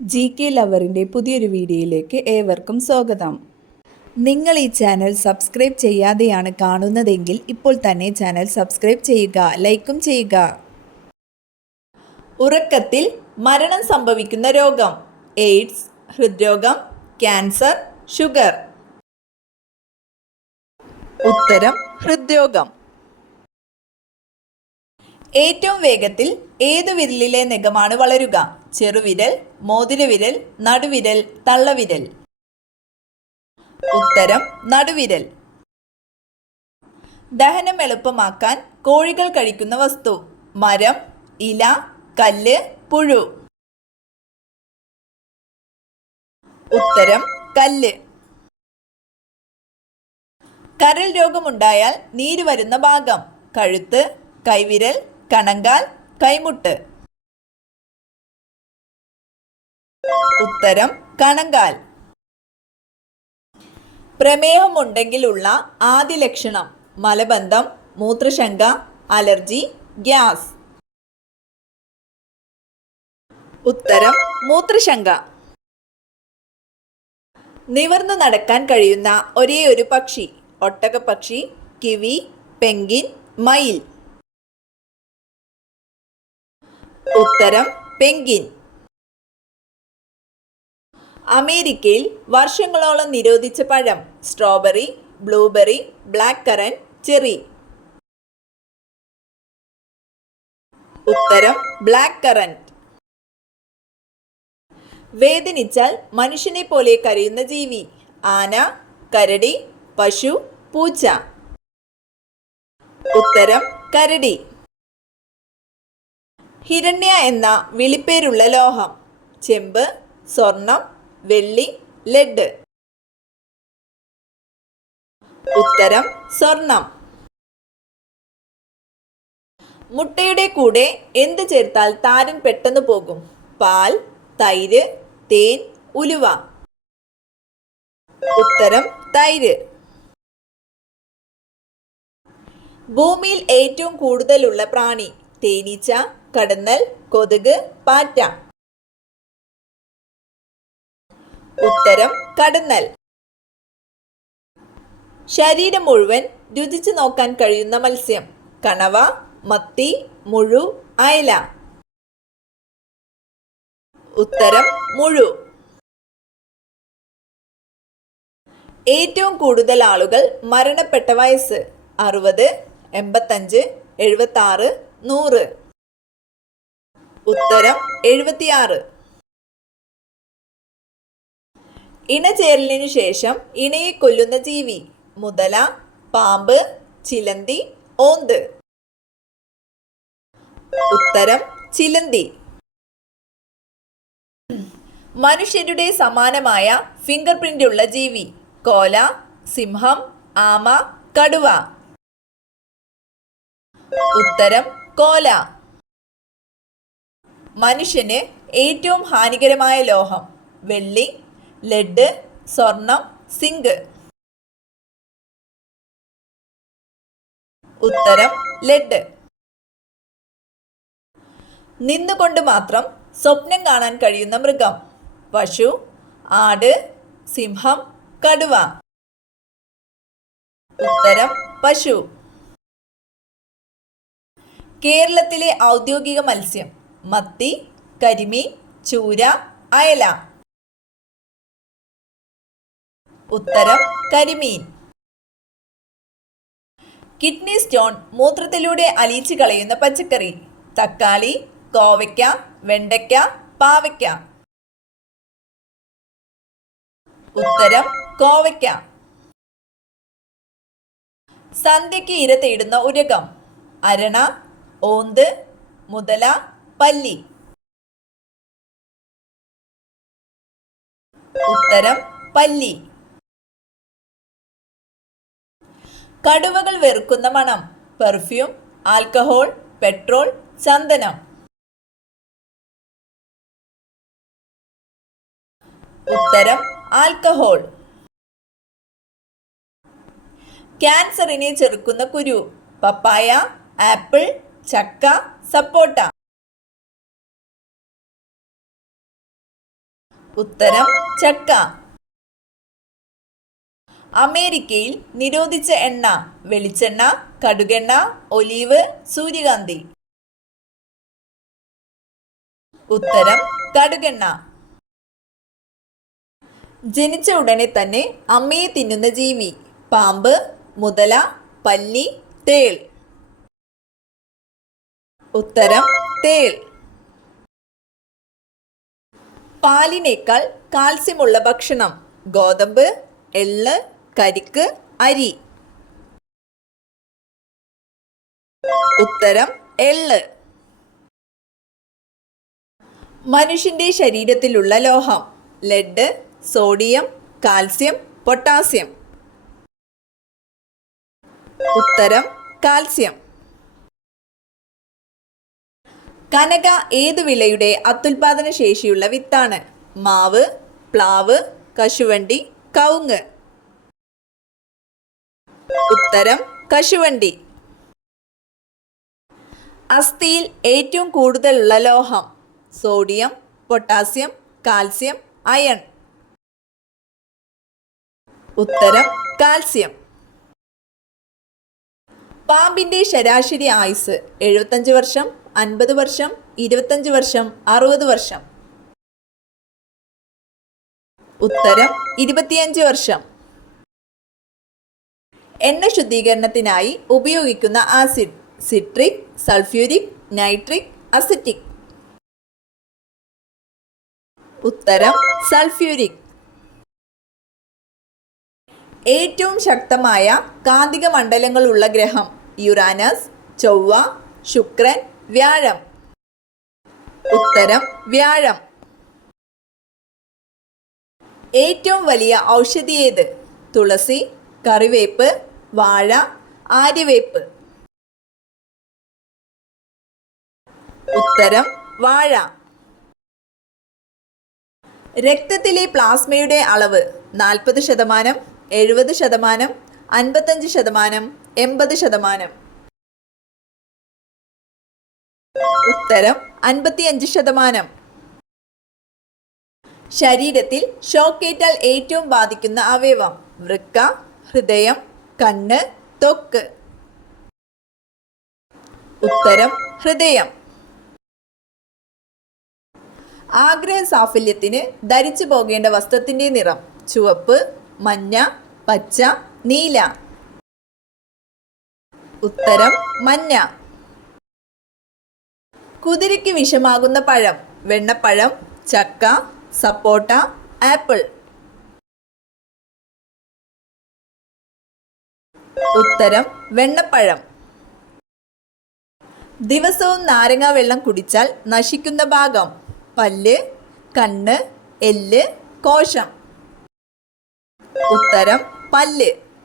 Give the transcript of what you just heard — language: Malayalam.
GK ലവറിൻ്റെ പുതിയൊരു വീഡിയോയിലേക്ക് ഏവർക്കും സ്വാഗതം. നിങ്ങൾ ഈ ചാനൽ സബ്സ്ക്രൈബ് ചെയ്യാതെയാണ് കാണുന്നതെങ്കിൽ ഇപ്പോൾ തന്നെ ചാനൽ സബ്സ്ക്രൈബ് ചെയ്യുക, ലൈക്കും ചെയ്യുക. ഉറക്കത്തിൽ മരണം സംഭവിക്കുന്ന രോഗം: എയ്ഡ്സ്, ഹൃദ്രോഗം, ക്യാൻസർ, ഷുഗർ. ഉത്തരം ഹൃദ്രോഗം. ഏറ്റവും വേഗത്തിൽ ഏതു വിരലിലെ നഖമാണ് വളരുക? ചെറുവിരൽ, മോതിരവിരൽ, നടുവിരൽ, തള്ളവിരൽ. ഉത്തരം നടുവിരൽ. ദഹനം എളുപ്പമാക്കാൻ കോഴികൾ കഴിക്കുന്ന വസ്തു: മരം, ഇല, കല്ല്, പുഴു. ഉത്തരം കല്ല്. കരൾ രോഗമുണ്ടായാൽ നീര് വരുന്ന ഭാഗം: കഴുത്ത്, കൈവിരൽ, കണങ്കാൽ, കൈമുട്ട്. ഉത്തരം കണങ്കാൽ. പ്രമേഹമുണ്ടെങ്കിലുള്ള ആദ്യ ലക്ഷണം: മലബന്ധം, മൂത്രശങ്ക, അലർജി, ഗ്യാസ്. ഉത്തരം മൂത്രശങ്ക. നിവർന്നു നടക്കാൻ കഴിയുന്ന ഒരേയൊരു പക്ഷി: ഒട്ടകപ്പക്ഷി, കിവി, പെൻഗ്വിൻ, മയിൽ. ഉത്തരം പെൻഗ്വിൻ. അമേരിക്കയിൽ വർഷങ്ങളോളം നിരോധിച്ച പഴം: strawberry, blueberry, black currant, cherry. ഉത്തരം ബ്ലാക്ക് കറന്റ്. വേദനിച്ചാൽ മനുഷ്യനെ പോലെ കരയുന്ന ജീവി: ആന, കരടി, പശു, പൂച്ച. ഉത്തരം കരടി. ഹിരണ്യ എന്ന വിളിപ്പേരുള്ള ലോഹം: ചെമ്പ്, സ്വർണം, വെള്ളി, ലെഡ്. ഉത്തരം സ്വർണം. മുട്ടയുടെ കൂടെ എന്ത് ചേർത്താൽ താരൻ പെട്ടെന്ന് പോകും? പാൽ, തൈര്, തേൻ, ഉലുവ. ഉത്തരം തൈര്. ഭൂമിയിൽ ഏറ്റവും കൂടുതലുള്ള പ്രാണി: തേനീച്ച, കടന്നൽ, കൊതുക്, പാറ്റ. ഉത്തരം കടന്നൽ. ശരീരം മുഴുവൻ രുചിച്ചു നോക്കാൻ കഴിയുന്ന മത്സ്യം: കണവ, മത്തി, മുഴു, അയല. ഉത്തരം മുഴു. ഏറ്റവും കൂടുതൽ ആളുകൾ മരണപ്പെട്ട വയസ്സ്: 60, 85, 76, 100. ഉത്തരം 76. ഇണചേരലിനു ശേഷം ഇണയെ കൊല്ലുന്ന ജീവി: മുതല, പാമ്പ്, ചിലന്തി, ഓന്ത്. ഉത്തരം ചിലന്തി. മനുഷ്യരുടെ സമാനമായ ഫിംഗർ പ്രിന്റ് ഉള്ള ജീവി: കോല, സിംഹം, ആമ, കടുവ. ഉത്തരം കോല. മനുഷ്യന് ഏറ്റവും ഹാനികരമായ ലോഹം: വെള്ളി, ലെഡ്, സ്വർണം, സിങ്ക്. ഉത്തരം ലെഡ്. നിന്നുകൊണ്ട് മാത്രം സ്വപ്നം കാണാൻ കഴിയുന്ന മൃഗം: പശു, ആട്, സിംഹം, കടുവ. ഉത്തരം പശു. കേരളത്തിലെ ഔദ്യോഗിക മത്സ്യം: മത്തി, കരിമീൻ, ചൂര, അയല. ഉത്തരം കരിമീൻ. കിഡ്നി സ്റ്റോൺ മൂത്രത്തിലൂടെ അലിയിച്ചു കളയുന്ന പച്ചക്കറി: തക്കാളി, കോവയ്ക്ക, വെണ്ടയ്ക്ക, പാവയ്ക്ക. ഉത്തരം കോവയ്ക്ക. സന്ധ്യയ്ക്ക് ഇര തേടുന്ന ഉരകം: അരണ, ഓന്ത്, മുതല, പല്ലി. ഉത്തരം പല്ലി. കടുവകൾ വെറുക്കുന്ന മണം: പെർഫ്യൂം, ആൽക്കഹോൾ, പെട്രോൾ, ചന്ദനം. ഉത്തരം ആൽക്കഹോൾ. ക്യാൻസറിനെ ചെറുക്കുന്ന കുരു: പപ്പായ, ആപ്പിൾ, ചക്ക, സപ്പോട്ട. ഉത്തരം ചക്ക. അമേരിക്കയിൽ നിരോധിച്ച എണ്ണ വെളിച്ചെണ്ണ, കടുകെണ്ണ, ഒലീവ്, സൂര്യകാന്തി. ഉത്തരം കടുകെണ്ണ. ജനിച്ച ഉടനെ തന്നെ അമ്മയെ തിന്നുന്ന ജീവി പാമ്പ്, മുതല, പല്ലി, തേൾ. ഉത്തരം തേൾ. പാലിനേക്കാൾ കാൽസ്യമുള്ള ഭക്ഷണം ഗോതമ്പ്, എള്ള്, കരിക്ക്, അരി. ഉത്തരം എള്ള്. മനുഷ്യന്റെ ശരീരത്തിലുള്ള ലോഹം ലെഡ്, സോഡിയം, കാൽസ്യം, പൊട്ടാസ്യം. ഉത്തരം കാൽസ്യം. കനക ഏതു വിളയുടെ അത്യുൽപാദന ശേഷിയുള്ള വിത്താണ്? മാവ്, പ്ലാവ്, കശുവണ്ടി, കവുങ്ങ്. ഉത്തരം കശുവണ്ടി. അസ്ഥിയിൽ ഏറ്റവും കൂടുതലുള്ള ലോഹം സോഡിയം, പൊട്ടാസ്യം, കാൽസ്യം, അയൺ. ഉത്തരം കാൽസ്യം. പാമ്പിന്റെ ശരാശരി ആയുസ് 75 വർഷം, 50 വർഷം, 25 വർഷം, 60 വർഷം. ഉത്തരം 25 വർഷം. എണ്ണ ശുദ്ധീകരണത്തിനായി ഉപയോഗിക്കുന്ന acid citric, sulphuric, nitric, acetic. ഉത്തരം സൾഫ്യൂരിക്. ഏറ്റവും ശക്തമായ കാന്തിക മണ്ഡലങ്ങളുള്ള ഗ്രഹം യുറാനസ്, ചൊവ്വ, ശുക്രൻ, വ്യാഴം. ഉത്തരം വ്യാഴം. ഏറ്റവും വലിയ ഔഷധി ഏത്? തുളസി, കറിവേപ്പ്, വാഴ, ആര്യവേപ്പ്. ഉത്തരം വാഴ. രക്തത്തിലെ പ്ലാസ്മയുടെ അളവ് 40%, 70%, 55%, 80%. ഉത്തരം 55%. ശരീരത്തിൽ ഷോക്കേറ്റാൽ ഏറ്റവും ബാധിക്കുന്ന അവയവം വൃക്ക, ഹൃദയം, കണ്ണ്, ത്വക്ക്. ഉത്തരം ഹൃദയം. ആഗ്രഹ സാഫല്യത്തിന് ധരിച്ചു പോകേണ്ട വസ്ത്രത്തിന്റെ നിറം ചുവപ്പ്, മഞ്ഞ, പച്ച, നീല. ഉത്തരം മഞ്ഞ. കുതിരയ്ക്ക് വിഷമാകുന്ന പഴം വെണ്ണപ്പഴം, ചക്ക, സപ്പോട്ട, ആപ്പിൾ. ഉത്തരം വെണ്ണപ്പഴം. ദിവസവും നാരങ്ങ വെള്ളം കുടിച്ചാൽ നശിക്കുന്ന ഭാഗം പല്ല്, കണ്ണ്, എല്ല്, കോശം. ഉത്തരം പല്ല്.